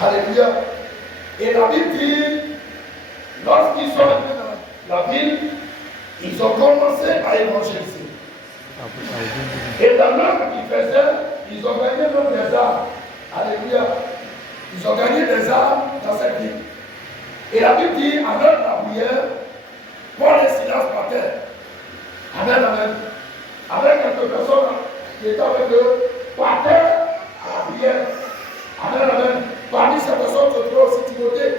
Alléluia. Et la Bible dit, lorsqu'ils sont venus dans la ville, ils ont commencé à évangéliser. Et dans l'œuvre qu'ils faisaient, ils ont gagné même des armes. Alléluia. Ils ont gagné des armes dans cette ville. Et la Bible dit, à l'heure de la prière, Paul et Silas partaient. Amen, amen. Avec quelques personnes qui étaient avec eux, partaient à la prière. Amen, amen. Parmi ces personnes se trouve aussi Timothée.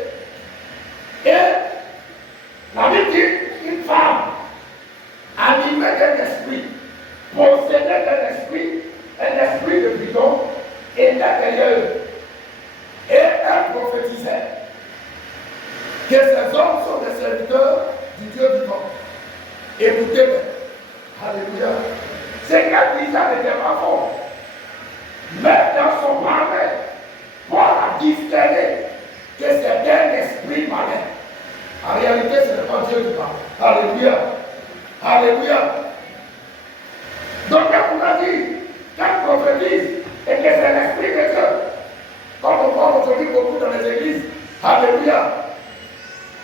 Et la Bible dit, une femme animée d'un esprit, possédée un esprit de bidon, était derrière eux. Et elle prophétisait que ces hommes sont des serviteurs du Dieu vivant. Écoutez-les. Alléluia. C'est qu'elle disait n'était pas fort. Mais dans son parler, Paul a distingué que c'était un esprit malin. En réalité, ce n'est pas Dieu qui parle. Alléluia. Alléluia. Donc, elle vous a dit qu'elle prophétise et que c'est l'esprit de Dieu. Comme on voit aujourd'hui beaucoup dans les églises. Alléluia.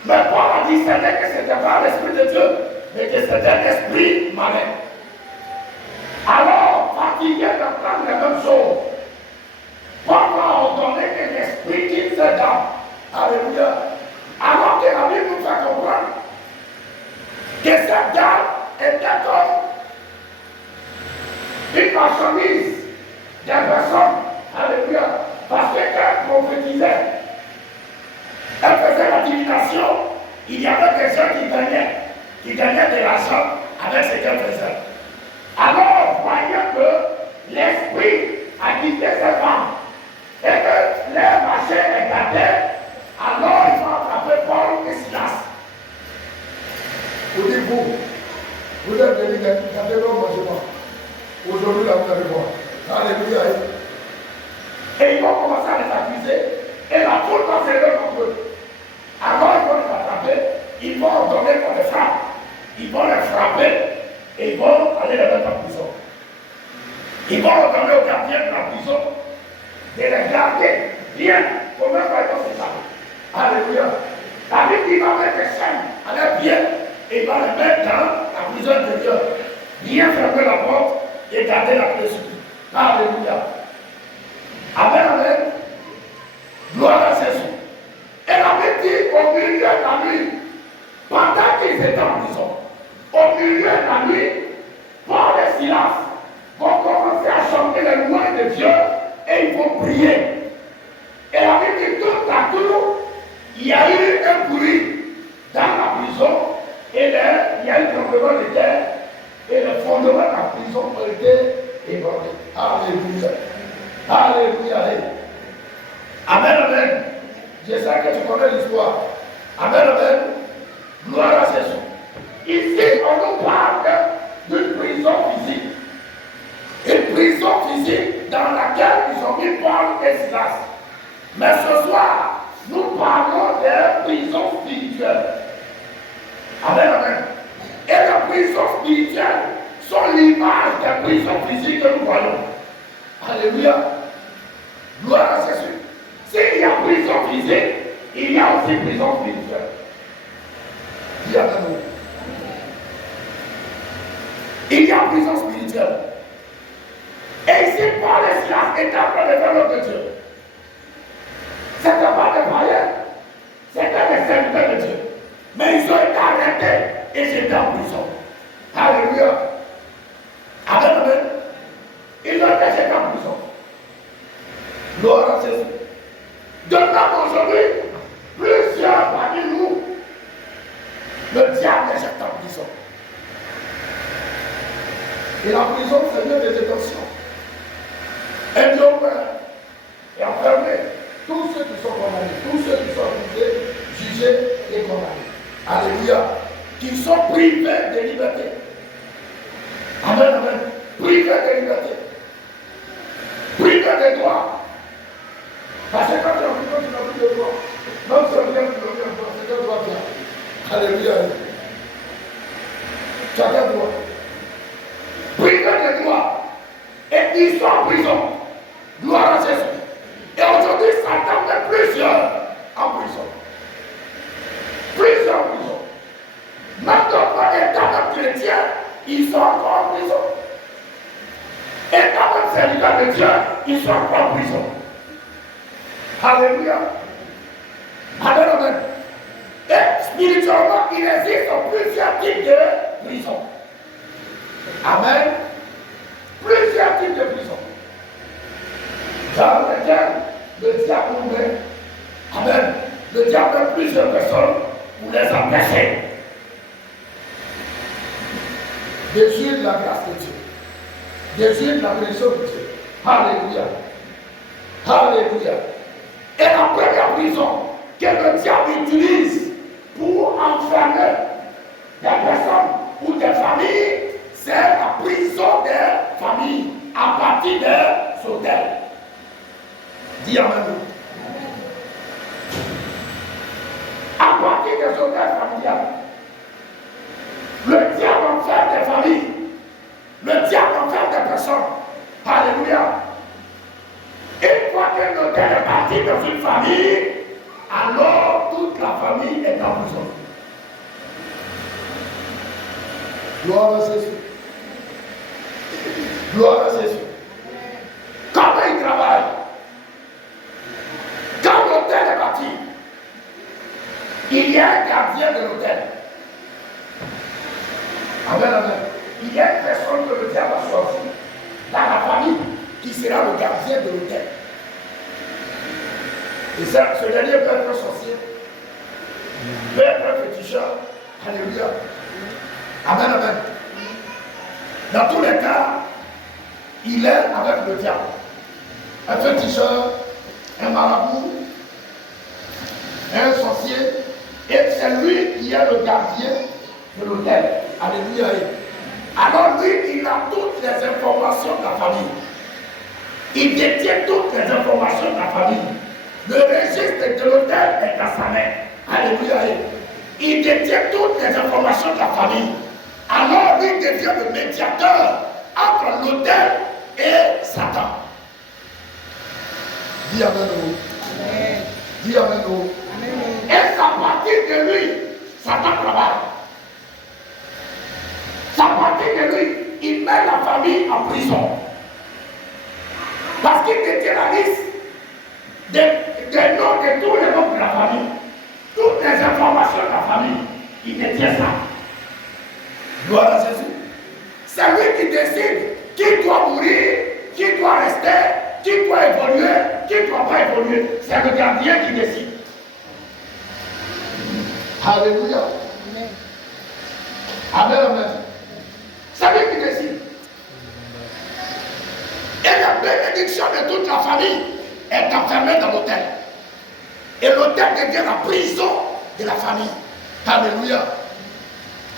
Mais Paul a distingué que ce n'était pas l'esprit de Dieu, mais que c'était un esprit malin. Alors, fatigué d'apprendre les mêmes choses, Paul a ordonné que l'esprit quitte ses dames. Alléluia. Alors que la Bible nous fait comprendre que cette dame était comme une marchandise des personnes. Alléluia. Parce qu'elle prophétisait. Elle faisait la divination. Il y avait des gens qui gagnaient de l'argent avec ce qu'elle faisait. Alors, voyant que l'esprit a quitté ses femmes et que leur marché est gâté, alors ils vont attraper Paul et Silas. Vous dites vous êtes venus gâter l'homme, moi. Aujourd'hui, là, vous allez voir. Alléluia. Et ils vont commencer à les accuser, et la foule va se lever contre eux. Alors ils vont les attraper, ils vont ordonner qu'on les frappe. Ils vont les frapper, et ils vont aller les mettre en prison. Ils vont ordonner aux gardiens de la prison de les garder bien, pour même pas ils vont s'échapper. Alléluia. La Bible dit qu'il va mettre des chaînes à leurs pieds, et il va les mettre dans la prison intérieure. Bien fermer la porte et garder la clé sur lui. Alléluia. Amen, amen. Gloire à Jésus. Et la Bible dit au milieu de la nuit, pendant qu'ils étaient en prison, au milieu de la nuit, Paul et Silas vont commencer à chanter les louanges de Dieu et ils vont prier. Et la Bible dit tout à coup, il y a eu un bruit dans la prison et il y a eu un tremblement de terre et le fondement de la prison a été ébranlé. Alléluia. Alléluia. Amen, amen. Je sais que tu connais l'histoire. Amen, amen. Gloire à Jésus. Ici, on nous parle d'une prison physique. Une prison physique dans laquelle ils ont mis Paul et Silas. Mais ce soir, nous parlons de prison spirituelle. Amen, amen. Et les prisons spirituelles sont l'image des prisons physiques que nous voyons. Alléluia. Gloire à Jésus. S'il y a prison physique, il y a aussi prison spirituelle. Il y a il y a prison spirituelle. Et ici, Paul et Silas étaient en train de faire l'œuvre de Dieu. Ce n'était pas des païens, c'était des serviteurs de Dieu. Mais ils ont été arrêtés et j'étais en prison. Alléluia. Amen, amen. Ils ont été jetés en prison. Gloire à Jésus. De même aujourd'hui, plusieurs parmi nous, le diable les jette en prison. Et la prison, c'est lieu de détention. Un homme est enfermé. Tous ceux qui sont condamnés, tous ceux qui sont accusés, jugés et condamnés. Alléluia. Qui sont privés de liberté. Amen, amen. Privés de liberté. Privés de droit. Parce que quand tu es en prison, tu n'as plus de droit. Même si on vient de droit, c'est un droit bien. Alléluia. Tu as quel droit? Privés de droit. Et ils sont en prison. Gloire à Jésus. Et aujourd'hui, Satan met plus Alléluia. Amen, amen. Et spirituellement, il existe plusieurs types de prisons. Amen. Plusieurs types de prisons. Dans lesquelles le diable met. Amen. Le diable met plusieurs personnes pour les empêcher de jouir de la grâce de Dieu, de jouir de la bénédiction de Dieu. Alléluia. Alléluia. Et la première prison que le diable utilise pour enfermer des personnes ou des familles, c'est la prison des familles à partir des hôtels. Dis amen. À partir des hôtels familiales, le diable enferme des familles, le diable enferme des personnes. Alléluia. Une fois que l'hôtel est parti dans une famille, alors toute la famille est en prison. Gloire à Jésus. Gloire à Jésus. Comment il travaille? Quand l'hôtel est parti, il y a un gardien de l'hôtel. Amen, amen. Il y a une personne que le diable a choisie dans la famille qui sera le gardien de l'hôtel. Et ça, ce dernier peut être un sorcier, peut être un féticheur. Alléluia. Amen, amen. Dans tous les cas, il est avec le diable. Un féticheur, un marabout, un sorcier, et c'est lui qui est le gardien de l'hôtel. Alléluia. Alors lui, il a toutes les informations de la famille. Il détient toutes les informations de la famille. Le registre de l'hôtel est dans sa main. Alléluia. Il détient toutes les informations de la famille. Alors lui devient le médiateur entre l'hôtel et Satan. Dis amen. Dis amen. Et c'est à partir de lui, Satan travaille. C'est à partir de lui, il met la famille en prison. Parce qu'il détient la liste des noms de tous les membres de la famille. Toutes les informations de la famille, il détient ça. Gloire à Jésus. C'est lui qui décide qui doit mourir, qui doit rester, qui doit évoluer, qui ne doit pas évoluer. C'est le gardien qui décide. Alléluia. Amen, amen. C'est lui qui décide. Et la bénédiction de toute la famille est enfermée dans l'hôtel. Et l'hôtel devient la prison de la famille. Alléluia.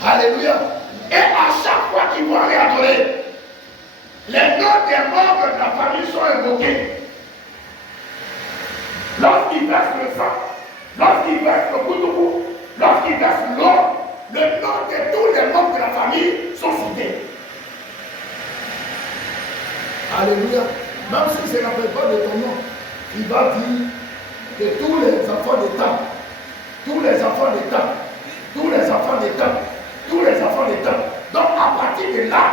Alléluia. Et à chaque fois qu'ils vont aller adorer, les noms des membres de la famille sont invoqués. Lorsqu'ils versent le sang, lorsqu'ils versent le couteau, lorsqu'ils versent l'eau, le nom de tous les membres de la famille sont cités. Alléluia. Même si je ne rappelle pas de ton nom, il va dire que tous les enfants d'État, tous les enfants d'État, tous les enfants d'État, tous les enfants d'État. Donc à partir de là,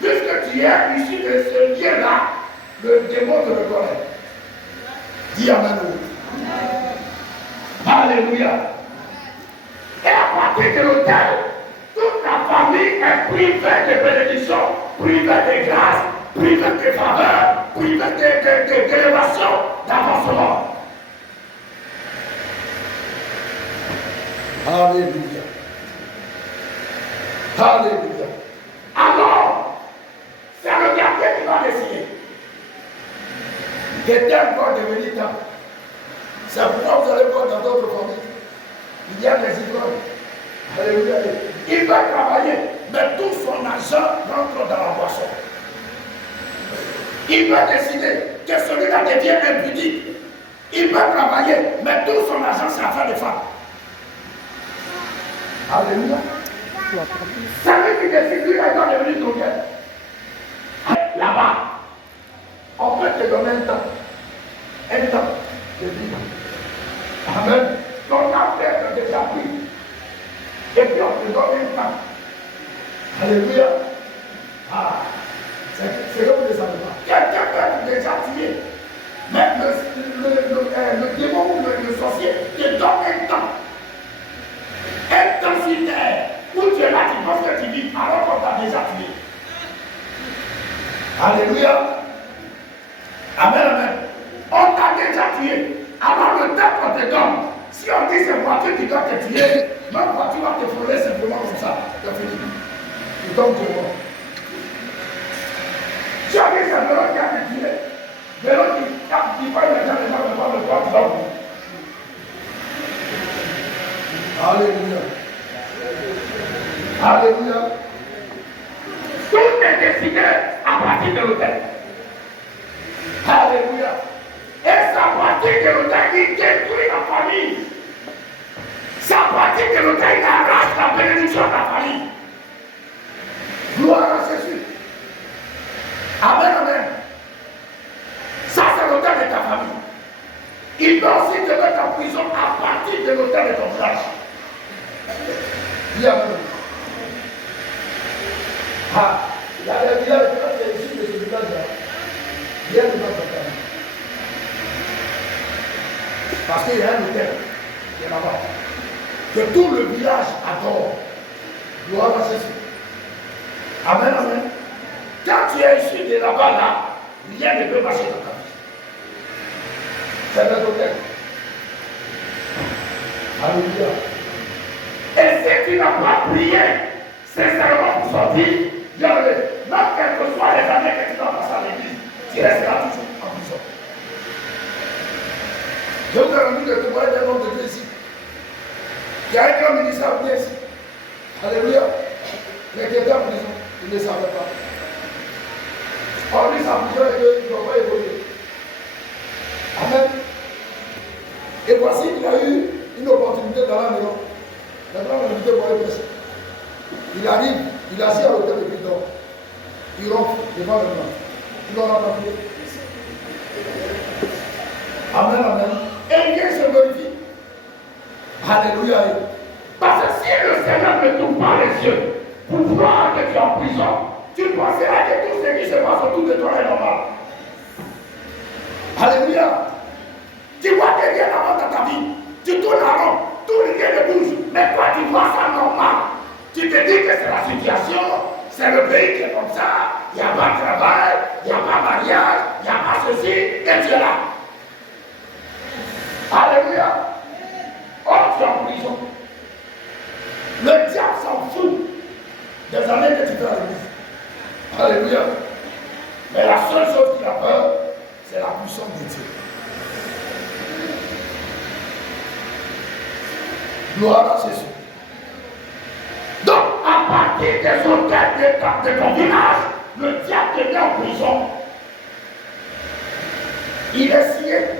puisque tu es issu de ce lien-là, le démon te reconnaît. Dis amen. Alléluia. Et à partir de l'autel, toute la famille est privée de bénédictions, privée de grâce, privée de faveur, privée d'élévation, d'avancement. Alléluia. Alléluia. Alors, c'est le gardien qui va décider. Que tel va devenir temps. C'est pourquoi vous allez voir dans d'autres familles. Il y a des ivrognes. Alléluia. Il va travailler, mais tout son argent rentre dans la boisson. Il va décider que celui-là devient impudique. Il va travailler, mais tout son argent c'est affaire de femmes. Alléluia. C'est lui qui décide, lui, il doit devenir ton père. Là-bas, on peut te donner un temps de vie. Amen. Ton affaire est déjà pris. Et puis on te donne un temps. Alléluia. Ah, c'est comme vous ne savez pas. Quelqu'un peut être déjà tué. Mais le démon ou le sorcier te donne un temps. Un temps sur terre où tu es là, tu penses que tu vis alors qu'on t'a déjà tué. Alléluia. Amen, amen. On t'a déjà tué. Alors le temps qu'on te donne, si on dit c'est voiture qui doit te tuer, même voiture va te frôler simplement comme ça. C'est fini. Tu tombes de mort. Si on dit c'est vélo qui a te tué, vélo qui va les gens de voir le droit, tu vas mourir. Alléluia. Alléluia. Tout est décidé à partir de l'autel. Alléluia. Et c'est à partir de l'autel qui détruit la famille. C'est à partir de l'autel qui arrache la bénédiction de la famille. Gloire à Jésus. Amen, amen. Ça, c'est l'autel de ta famille. Il peut aussi te mettre en prison à partir de l'autel de ton village. Bien. Ah, il y a des villages qui sont issus de ce village-là. Bien de notre famille. Parce qu'il y a un hôtel qui est là-bas. Que tout le village adore. Gloire à Jésus. Amen, amen. Quand tu es issu de là-bas, là, rien ne peut marcher dans ta vie. C'est notre hôtel. Alléluia. Et si tu n'as pas prié sincèrement pour sortir, même quelles que soient les années que tu dois passer à l'église, tu resteras toujours en prison. Je vous ai rendu le témoignage d'un homme de Dieu ici. Il y a un grand ministère venu ici. Alléluia. Mais qui était en prison, il ne savait pas. On lui sa prison et qu'il ne doit pas évoluer. Amen. Et voici qu'il a eu une opportunité dans la maison. Maintenant, on invité pour aller. Il arrive, il assis à l'hôtel de Pédor. Il rentre devant le blanc. Il n'en a pas fait. Amen, amen. Et il vient se glorifier. Alléluia. Parce que si le Seigneur ne t'ouvre pas les yeux pour voir que tu es en prison, tu penseras que tout ce qui se passe autour de toi est normal. Alléluia. Tu vois que rien n'avance dans ta vie. Tu tournes en rond, tout rien ne bouge. Mais toi, tu vois ça normal. Tu te dis que c'est la situation, c'est le pays qui est comme ça, il n'y a pas de travail, il n'y a pas de mariage, il n'y a pas ceci, et tu es là. Alléluia. Oh, tu es en prison. Le diable s'en fout des années que tu fais à l'église. Alléluia. Mais la seule chose qu'il a peur, c'est la puissance de Dieu. Gloire à Jésus. Donc, à partir des hôtels de ton village, le diable te met en prison. Il essayait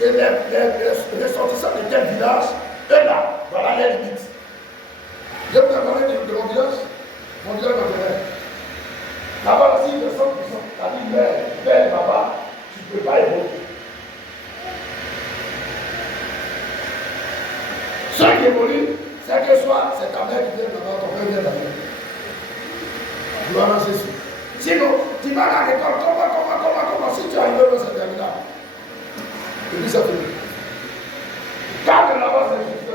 que les ressortissants de tel village, eux là, voilà les limites. Je vous ai parlé de mon village naturel. Là-bas aussi, les gens qui sont, la vie vers là-bas, tu ne peux pas évoluer. Ceux qui évoluent, c'est que soit c'est ta mère qui vient là-bas, ton père vient là-bas. Gloire à Jésus. Sinon, tu vas à l'école, comment, si tu arrives dans ce terminal. Et puis ça finit. Garde là-bas, c'est juste.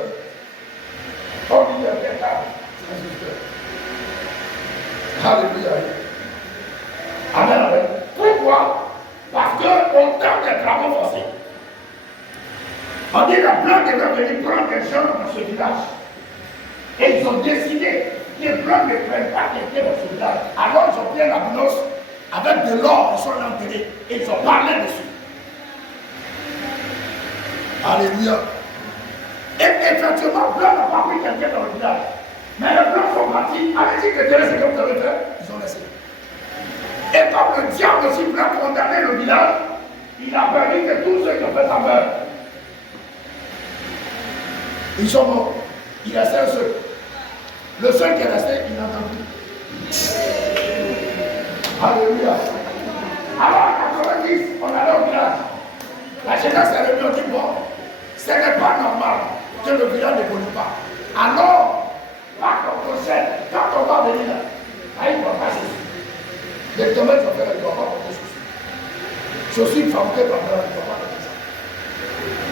On dit bien, c'est juste. Alléluia. Amen, amen. Pourquoi? Parce qu'on tente des travaux forcés. On dit la Blanc devait venir prendre des gens dans ce village. Et ils ont décidé que les Blancs ne prennent pas quelqu'un dans ce village. Alors ils ont pris la bourse avec de l'or, ils sont enterrés et ils ont parlé dessus. Alléluia. Et effectivement, Blanc n'a pas pris quelqu'un dans le village. Mais les Blancs sont partis, allez-y que Dieu, c'est comme vous avez fait, ils ont laissé. Et comme le diable aussi voulait condamner le village, il a permis que tous ceux qui ont fait ça meurent. Ils sont morts. Il restait un seul. Le seul qui est resté, il n'a pas plus. Alléluia. Alors en 90, on allait au village. La jeunesse est revenue, on dit bon, ce n'est pas normal que le village n'évolue pas. Alors, la prochaine, quand on va venir là, il ne va pas souci. Les domaines vont faire, il ne va pas porter souci. chaussures fabriquées par l'homme.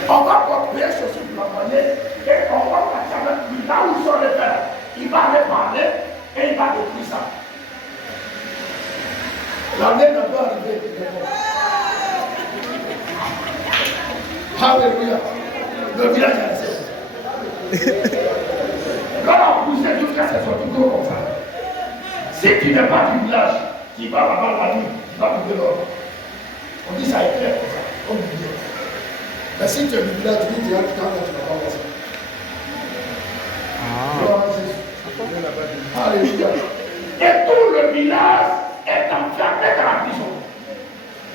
On va porter chaussures pour l'envoyer et on va partir avec lui là où sont les pères. Il va aller parler et il va détruire ça. L'année ne peut arriver. Alléluia. Le village est resté. Quand on pousse jusqu'à ce soit tout comme ça. Si tu n'es pas du village, tu vas là-bas la nuit, tu vas trouver l'homme. On dit ça est clair comme ça, comme du Dieu. Mais si tu es du village, tu diras que tu n'as pas passé. Alléluia. Et tout le village est enfermé dans la prison.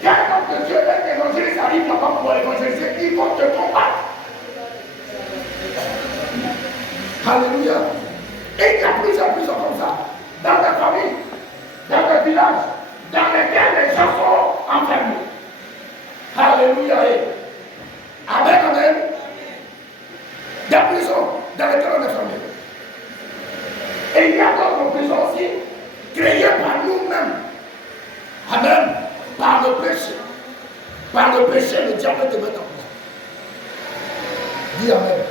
Car quand Dieu est évangéliste, arrive là-bas pour évangéliser, il faut te combattre. Alléluia. Et il y a plusieurs prisons comme ça. Dans ta famille, dans le village, dans lesquels les gens sont enfermés. Alléluia. Amen, amen. Des prisons dans lesquelles on est fermé. Et il y a d'autres prisons aussi, créées par nous-mêmes. Amen. Par le péché. Par le péché, le diable te met en prison. Dis amen.